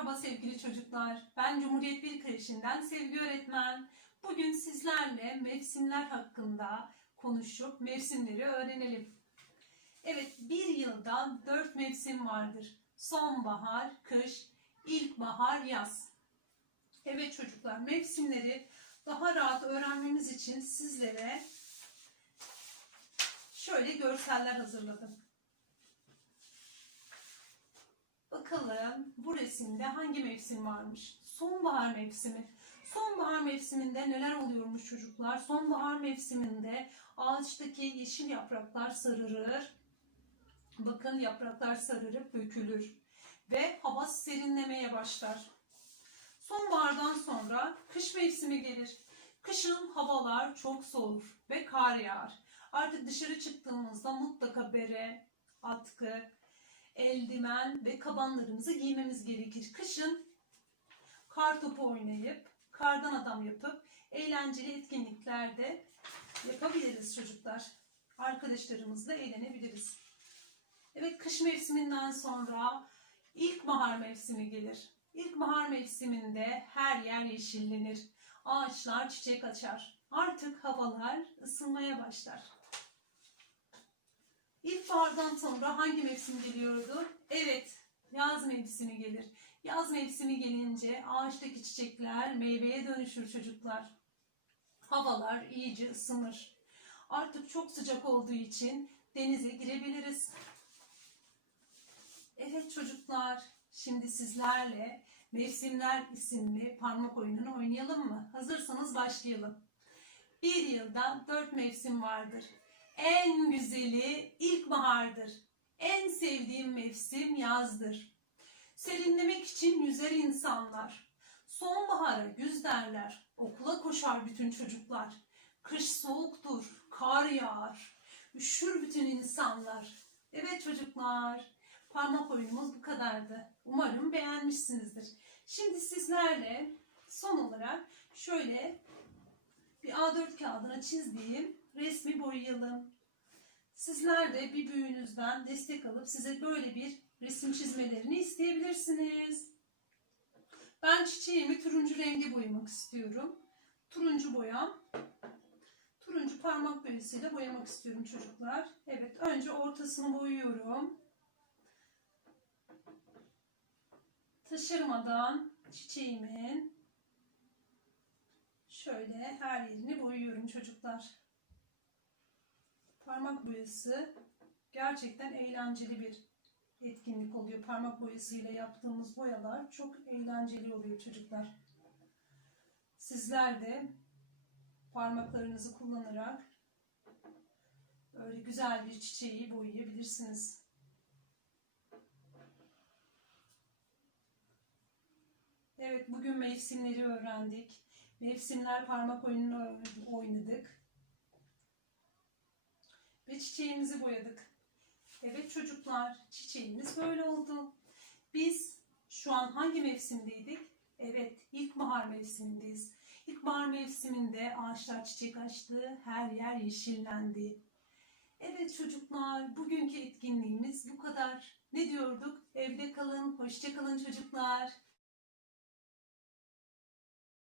Merhaba sevgili çocuklar. Ben Cumhuriyet Bir Kreşi'nden Sevgi Öğretmen. Bugün sizlerle mevsimler hakkında konuşup mevsimleri öğrenelim. Evet, bir yılda dört mevsim vardır. Sonbahar, kış, ilkbahar, yaz. Evet çocuklar, mevsimleri daha rahat öğrenmemiz için sizlere şöyle görseller hazırladım. Bakalım bu resimde hangi mevsim varmış? Sonbahar mevsimi. Sonbahar mevsiminde neler oluyormuş çocuklar? Sonbahar mevsiminde ağaçtaki yeşil yapraklar sararır. Bakın yapraklar sararıp dökülür. Ve hava serinlemeye başlar. Sonbahardan sonra kış mevsimi gelir. Kışın havalar çok soğur ve kar yağar. Artık dışarı çıktığımızda mutlaka bere, atkı, eldiven ve kabanlarımızı giymemiz gerekir. Kışın kar topu oynayıp, kardan adam yapıp eğlenceli etkinliklerde yapabiliriz çocuklar. Arkadaşlarımızla eğlenebiliriz. Evet kış mevsiminden sonra ilkbahar mevsimi gelir. İlkbahar mevsiminde her yer yeşillenir. Ağaçlar çiçek açar. Artık havalar ısınmaya başlar. İlkbahardan sonra hangi mevsim geliyordu? Evet, yaz mevsimi gelir. Yaz mevsimi gelince ağaçtaki çiçekler meyveye dönüşür çocuklar. Havalar iyice ısınır. Artık çok sıcak olduğu için denize girebiliriz. Evet çocuklar, şimdi sizlerle Mevsimler isimli parmak oyununu oynayalım mı? Hazırsanız başlayalım. Bir yılda dört mevsim vardır. En güzeli ilkbahardır. En sevdiğim mevsim yazdır. Serinlemek için yüzer insanlar. Sonbahara güz derler. Okula koşar bütün çocuklar. Kış soğuktur, kar yağar. Üşür bütün insanlar. Evet çocuklar, parmak oyunumuz bu kadardı. Umarım beğenmişsinizdir. Şimdi sizlerle son olarak şöyle bir A4 kağıdına çizdiğim resmi boyayalım. Sizler de bir büyüğünüzden destek alıp size böyle bir resim çizmelerini isteyebilirsiniz. Ben çiçeğimi turuncu renge boyamak istiyorum. Turuncu boyam. Turuncu parmak boyasıyla boyamak istiyorum çocuklar. Evet önce ortasını boyuyorum. Taşırmadan çiçeğimin şöyle her yerini boyuyorum çocuklar. Parmak boyası gerçekten eğlenceli bir etkinlik oluyor. Parmak boyasıyla yaptığımız boyalar çok eğlenceli oluyor çocuklar. Sizler de parmaklarınızı kullanarak böyle güzel bir çiçeği boyayabilirsiniz. Evet bugün mevsimleri öğrendik. Mevsimler parmak oyununu oynadık. Ve çiçeğimizi boyadık. Evet çocuklar çiçeğimiz böyle oldu. Biz şu an hangi mevsimdeydik? Evet ilkbahar mevsimindeyiz. İlkbahar mevsiminde ağaçlar çiçek açtı, her yer yeşillendi. Evet çocuklar bugünkü etkinliğimiz bu kadar. Ne diyorduk? Evde kalın, hoşça kalın çocuklar.